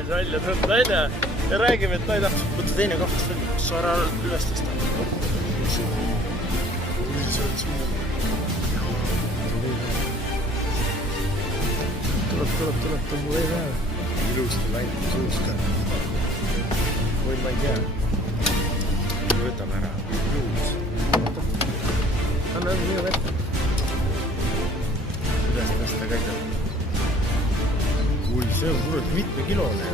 mees välja tulnud naine ja räägime, et ta ei taha. Võtta teine kahvast välja, kas sa ära üles tõsta? Tuleb mu ei näe. Ilusti läinud suus ka. Või ma ei tea. Võtame ära. Juus. Anna minu vett. Kuidas tõsta kõige? Ui, see on kurat mitmekilone.